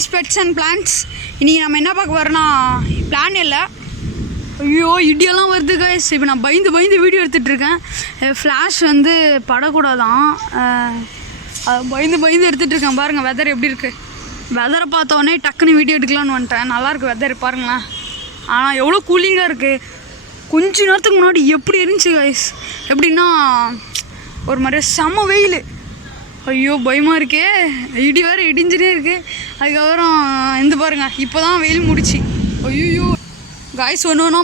Guys pets and plants. இன்றைக்கி நம்ம என்ன பார்க்க போகிறோன்னா பிளான் இல்லை. ஐயோ இடியெல்லாம் வருது கைஸ். இப்போ நான் பயந்து வீடியோ எடுத்துகிட்ருக்கேன். ஃப்ளாஷ் வந்து படக்கூடாதான், பயந்து எடுத்துகிட்ருக்கேன். பாருங்கள் வெதர் எப்படி இருக்குது. வெதரை பார்த்தோன்னே டக்குன்னு வீடியோ எடுக்கலான்னு வந்துட்டேன். நல்லாயிருக்கு வெதர் பாருங்களேன். ஆனால் எவ்வளோ கூலிங்காக இருக்குது. கொஞ்ச நேரத்துக்கு முன்னாடி எப்படி இருந்துச்சு கைஸ், எப்படின்னா ஒரு மாதிரி செம்ம வெயில். ஐயோ பயமாக இருக்கே, இடி வேறு இடிஞ்சுனே இருக்குது. அதுக்கப்புறம் எந்த பாருங்கள் இப்போ தான் வெயில் முடிச்சு. ஐயோ காய்ஸ் ஒன்றுனா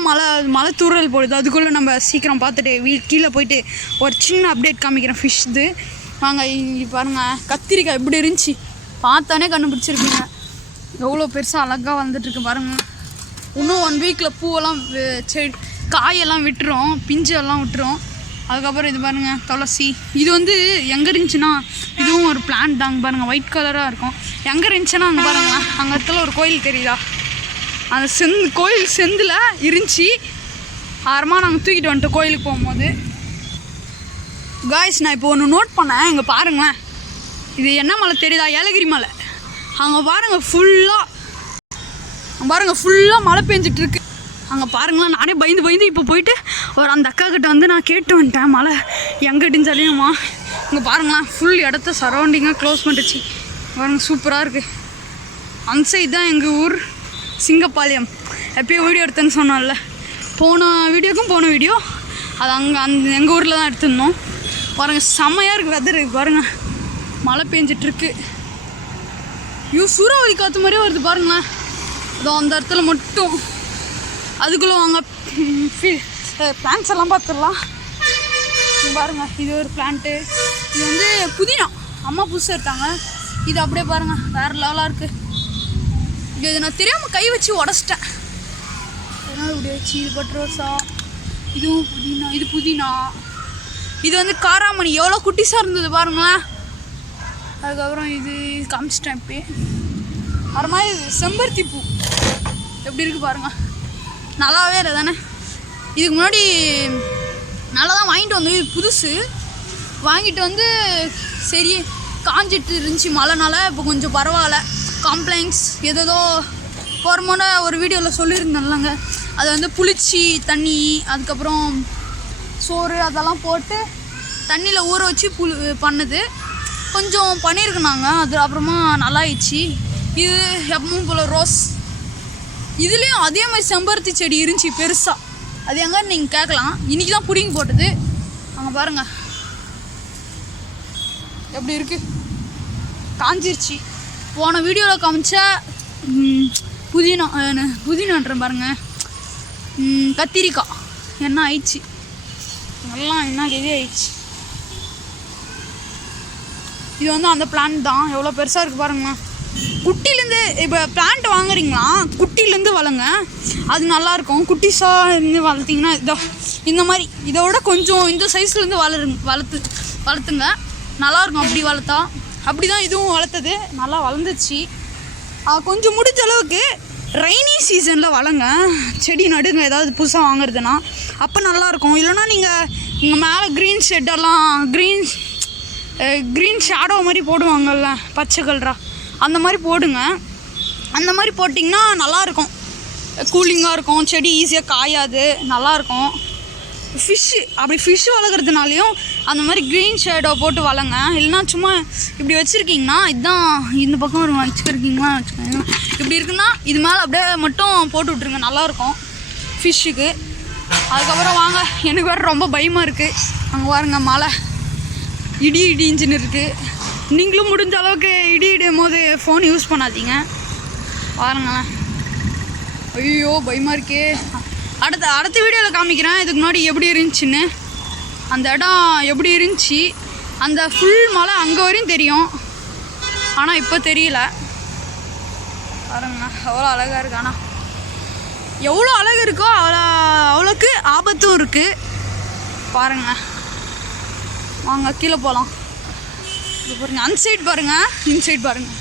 மழை தூறல் போடுது. அதுக்குள்ளே நம்ம சீக்கிரம் பார்த்துட்டு கீழே போயிட்டு ஒரு சின்ன அப்டேட் காமிக்கிறேன் ஃபிஷ் இது. வாங்க இங்கே பாருங்கள் கத்திரிக்காய் எப்படி இருந்துச்சு பார்த்தானே கண்டுபிடிச்சிருப்பீங்க. எவ்வளோ பெருசாக அழகாக வந்துட்டுருக்கு பாருங்கள். இன்னும் 1 வீக்கில் பூவெல்லாம் காயெல்லாம் விட்டுரும், பிஞ்செல்லாம் விட்டுரும். அதுக்கப்புறம் இது பாருங்கள் துளசி. இது வந்து எங்கே இருந்துச்சுன்னா இதுவும் ஒரு பிளான்ட் தாங்க பாருங்கள், ஒயிட் கலராக இருக்கும். எங்கே இருந்துச்சுன்னா அங்கே பாருங்களேன், அங்கே இடத்துல ஒரு கோயில் தெரியுதா, அந்த கோயில் செந்தில் இருந்துச்சு. ஆரமாக நாங்கள் தூக்கிட்டு வந்துட்டோம் கோயிலுக்கு போகும்போது. காய்ஸ் நான் இப்போ ஒன்று நோட் பண்ணேன், இங்கே பாருங்களேன். இது என்ன மலை தெரியுதா? ஏலகிரி மலை. அங்கே பாருங்கள் ஃபுல்லாக மழை பெஞ்சிட்ருக்கு. அங்கே பாருங்களேன். நானே பயந்து இப்போ போயிட்டு ஒரு அந்த அக்கா கிட்ட வந்து நான் கேட்டு வந்துட்டேன் மழை எங்கிட்டின்னு சொல்லியுமா. இங்கே பாருங்களேன் ஃபுல் இடத்த சரௌண்டிங்காக க்ளோஸ் பண்ணிடுச்சு. பாருங்கள் சூப்பராக இருக்குது. அந்த சைடு தான் எங்கள் ஊர் சிங்கப்பாளையம். எப்பயும் வீடியோ எடுத்தேன்னு சொன்னோம்ல, போன வீடியோ அது அங்கே எங்கள் ஊரில் தான் எடுத்துருந்தோம். பாருங்கள் செம்மையாக இருக்குது வெதர். பாருங்கள் மழை பெஞ்சிட்ருக்கு. சூறாவளி காற்று மாதிரியே வருது பாருங்களேன். அதோ அந்த இடத்துல மட்டும். அதுக்குள்ளே வாங்க பிளான்ட்ஸ் எல்லாம் பார்த்துடலாம். பாருங்கள் இது ஒரு பிளான்ட்டு. இது வந்து புதினா, அம்மா புதுசாக எடுத்தாங்க. இது அப்படியே பாருங்கள் வேறு லெவலாக இருக்குது. இது நான் தெரியாமல் கை வச்சு உடச்சிட்டேன். அதனால் இப்படி வச்சு இது பட்டு ரோஸா, இதுவும் புதினா. இது வந்து காராமணி எவ்வளோ குட்டிஸாக இருந்தது பாருங்களேன். அதுக்கப்புறம் இது காமிச்சிட்டேன் இப்போ. அது மாதிரி செம்பருத்தி பூ எப்படி இருக்குது பாருங்கள். நல்லாவே இல்லை தானே. இதுக்கு முன்னாடி நல்லா தான் வாங்கிட்டு வந்து, இது புதுசு வாங்கிட்டு வந்து சரி காஞ்சிட்டு இருந்துச்சு மழைனால. இப்போ கொஞ்சம் பரவாயில்ல. காம்ப்ளைண்ட்ஸ் ஏதோ போகிறமோன ஒரு வீடியோவில் சொல்லியிருந்தேன்லங்க. அதை வந்து புளிச்சி தண்ணி, அதுக்கப்புறம் சோறு அதெல்லாம் போட்டு தண்ணியில் ஊற வச்சு பண்ணுது. கொஞ்சம் பண்ணியிருக்குனாங்க. அது அப்புறமா நல்லாயிடுச்சு. இது எப்பவும் போல் ரோஸ். இதுலேயும் அதே மாதிரி செம்பருத்தி செடி இருந்துச்சு பெருசாக. அது எங்கன்னு நீங்கள் கேட்கலாம். இன்றைக்கி தான் புடிங்கி போட்டது. அங்கே பாருங்கள் எப்படி இருக்குது, காஞ்சிருச்சு. போன வீடியோவில் காமிச்சா புதினான்றேன் பாருங்கள். கத்திரிக்காய் என்ன ஆயிடுச்சு, எல்லாம் என்ன கெதி ஆயிடுச்சு. இது வந்து அந்த பிளான்ட் தான். எவ்வளோ பெருசாக இருக்குது பாருங்களேன். குட்டிலேருந்து இப்போ பிளான்ட் வாங்குறீங்களா, குட்டிலேருந்து வளங்க, அது நல்லாயிருக்கும். குட்டிஸாக இருந்து வளர்த்திங்கன்னா இந்த மாதிரி இதோட கொஞ்சம் இந்த சைஸ்லேருந்து வளர்த்துங்க, நல்லாயிருக்கும். அப்படி வளர்த்தா அப்படி தான் இதுவும் வளர்த்தது. நல்லா வளர்ந்துச்சு. கொஞ்சம் முடிஞ்ச அளவுக்கு ரெய்னி சீசனில் வளங்க, செடி நடுங்க. ஏதாவது புதுசாக வாங்குறதுனா அப்போ நல்லாயிருக்கும். இல்லைனா நீங்கள் இங்கே மேலே க்ரீன் ஷெட்டெல்லாம் க்ரீன் ஷேடோ மாதிரி போடுவாங்கள்ல பச்சை கலராக, அந்த மாதிரி போடுங்க. அந்த மாதிரி போட்டிங்கன்னா நல்லாயிருக்கும், கூலிங்காக இருக்கும். செடி ஈஸியாக காயாது, நல்லாயிருக்கும். ஃபிஷ்ஷு வளர்க்குறதுனாலையும் அந்த மாதிரி க்ரீன் ஷேடோ போட்டு வளங்க. இல்லைனா சும்மா இப்படி வச்சுருக்கீங்கன்னா, இதுதான் இந்த பக்கம் ஒரு வச்சுருக்கீங்களா வச்சுக்கோங்க. இப்படி இருக்குன்னா இது மேலே அப்படியே மட்டும் போட்டு விட்ருங்க, நல்லாயிருக்கும் ஃபிஷ்ஷுக்கு. அதுக்கப்புறம் வாங்க, எனக்கு வேறு ரொம்ப பயமாக இருக்குது. அங்கே பாருங்க மழை இடிஞ்சுன்னு இருக்குது. நீங்களும் முடிஞ்ச அளவுக்கு இடியும் போது ஃபோன் யூஸ் பண்ணாதீங்க. பாருங்களேன். ஐயோ பயமாக இருக்கே. அடுத்த வீடியோவில் காமிக்கிறேன் இதுக்கு முன்னாடி எப்படி இருந்துச்சுன்னு. அந்த இடம் எப்படி இருந்துச்சு, அந்த ஃபுல் மலை அங்கே வரையும் தெரியும், ஆனால் இப்போ தெரியல. பாருங்க எவ்வளோ அழகாக இருக்குது. ஆனால் எவ்வளோ அழகு இருக்கோ அவ்வளோக்கு ஆபத்தும் இருக்குது. பாருங்கள் வாங்க கீழே போகலாம். இது பாருங்க, அந்த சைடு பாருங்கள், இன்சைட் பாருங்கள்.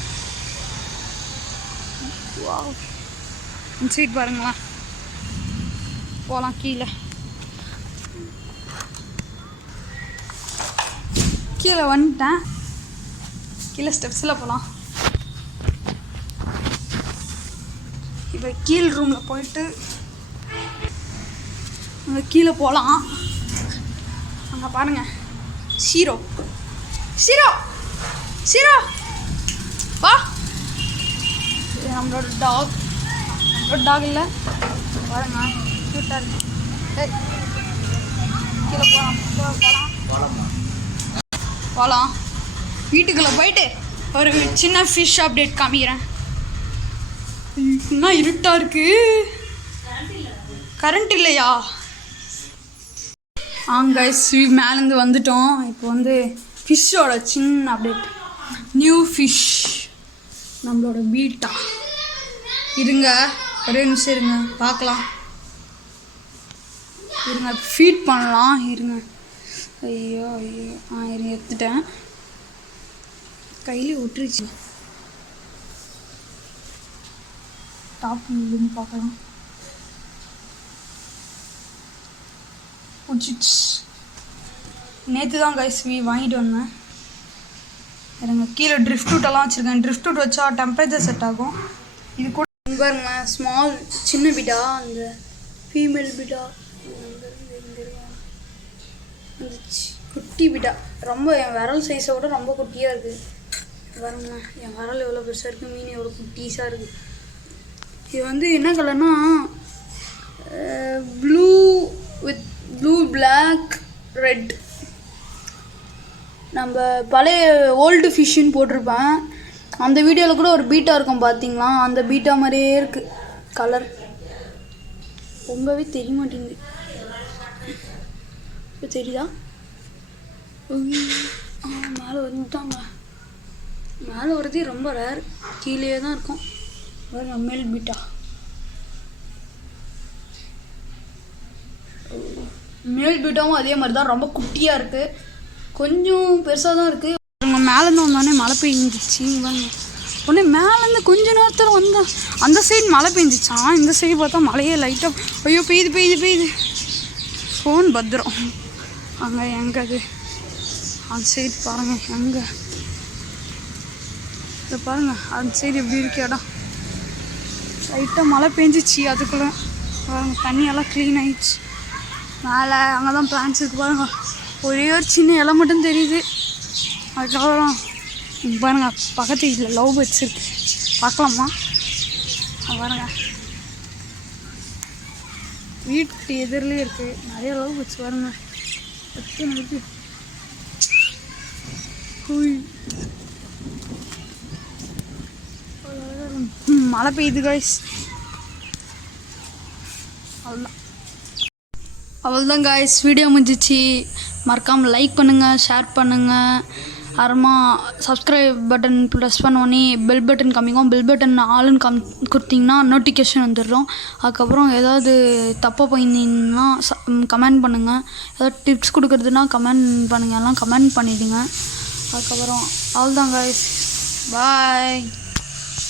இன்சைட் பாருங்களா. போகலாம் கீழே வந்துட்டேன். கீழே ஸ்டெப்ஸில் போகலாம். அங்கே கீழ் ரூமில் போயிட்டு அங்கே கீழே போகலாம். அங்கே பாருங்கள் ஷீரோ ஷீரோ ஷீரோ வா. இது நம்மளோட டாக் இல்லை பாருங்க க்யூட்டாக இருக்கு. கீழே போகலாம். வீட்டுக்குள்ளே போயிட்டு ஒரு சின்ன ஃபிஷ் அப்டேட் காமிக்கிறேன். இன்னும் இருட்டாக இருக்கு. கரண்ட் இல்லையா? கைஸ் மேலேருந்து வந்துட்டோம். இப்போ வந்து ஃபிஷ்ஷோட சின்ன அப்டேட். நியூ ஃபிஷ் நம்மளோட பீட்டா. இருங்க ஒரே நிமிஷம் இருங்க பார்க்கலாம். இருங்க ஃபீட் பண்ணலாம். இருங்க. ஐயோ இருங்க எடுத்துட்டேன். கையிலே விட்டுருச்சு. டாப் பார்க்கலாம். நேற்று தான் கைஸ் வாங்கிட்டு வந்தேன். இருங்க கீழே ட்ரிஃப்ட் அவுட்டெல்லாம் வச்சுருக்கேன். ட்ரிஃப்ட் அவுட் வச்சா டெம்பரேச்சர் செட் ஆகும். இது கூட பாருங்க ஸ்மால் சின்ன பீட்டா. அந்த ஃபீமேல் பீட்டா அந்த குட்டி பீட்டா ரொம்ப என் விரல் சைஸை விட ரொம்ப குட்டியாக இருக்குது. பாருங்க என் விரல் எவ்வளோ பெருசாக இருக்குது, மீன் எவ்வளோ குட்டீஸாக இருக்குது. இது வந்து என்ன கலர்னா blue with blue black red. நம்ம பழைய ஓல்டு ஃபிஷ்ஷுன்னு போட்டிருப்பேன். அந்த வீடியோவில் கூட ஒரு பீட்டா இருக்கும் பார்த்தீங்களா? அந்த பீட்டா மாதிரியே இருக்குது கலர். ரொம்பவே தெரிய மாட்டேங்குது. இப்போ தெரியுதா? மேலே வந்துட்டாங்க. மேலே வரதே ரொம்ப ரேர். கீழே தான் இருக்கும். மேல் பீட்டா. மேல் பீட்டாவும் அதே மாதிரி தான் ரொம்ப குட்டியாக இருக்குது. கொஞ்சம் பெருசாக தான் இருக்குது. அவங்க மேலேருந்து வந்தோடனே மழை பெஞ்சிச்சு. உடனே மேலேருந்து கொஞ்ச நேரத்தில் வந்தோம். அந்த சைடு மழை பெஞ்சிச்சான். இந்த சைடு பார்த்தா மழையே லைட்டாக ஐயோ பெய்யுது. ஃபோன் பத்திரம். அங்கே எங்கே அது அந்த சைடு பாருங்கள். எங்கே இதை பாருங்கள் அந்த சைடு எப்படி இருக்கு இடம். லைட்டாக மழை பெஞ்சிச்சு. அதுக்குள்ளே பாருங்கள் தண்ணியெல்லாம் க்ளீன் ஆகிடுச்சு. மேலே அங்கே தான் பிளான்ஸ் இருக்குது பாருங்கள். ஒரே ஒரு சின்ன இலை மட்டும் தெரியுது. அதுக்கப்புறம் பாருங்கள் பக்கத்து வீட்டில் லவ் பேர்ட்ஸ் இருக்குது. பார்க்கலாமா? பாருங்கள் வீட்டு எதிரிலே இருக்குது. நிறைய லவ் பேர்ட்ஸ் பாருங்கள். எத்தனை இருக்குது. மழை பெய்யுது கைஸ். அவ்வளோதான் கைஸ் வீடியோ முடிஞ்சிச்சு. மறக்காமல் லைக் பண்ணுங்கள், ஷேர் பண்ணுங்கள். அப்புறமா சப்ஸ்கிரைப் பட்டன் ப்ரெஸ் பண்ணோன்னே பெல் பட்டன் காமிக்கும். பெல் பட்டன் ஆளுன்னு கொடுத்தீங்கன்னா நோட்டிஃபிகேஷன் வந்துடுறோம். அதுக்கப்புறம் ஏதாவது தப்பாக போயிருந்தீங்கன்னா கமெண்ட் பண்ணுங்கள். ஏதாவது டிப்ஸ் கொடுக்குறதுனா கமெண்ட் பண்ணுங்கள். எல்லாம் கமெண்ட் பண்ணிவிடுங்க. அதுக்கப்புறம் அவ்வளோதான் கைஸ். பாய்.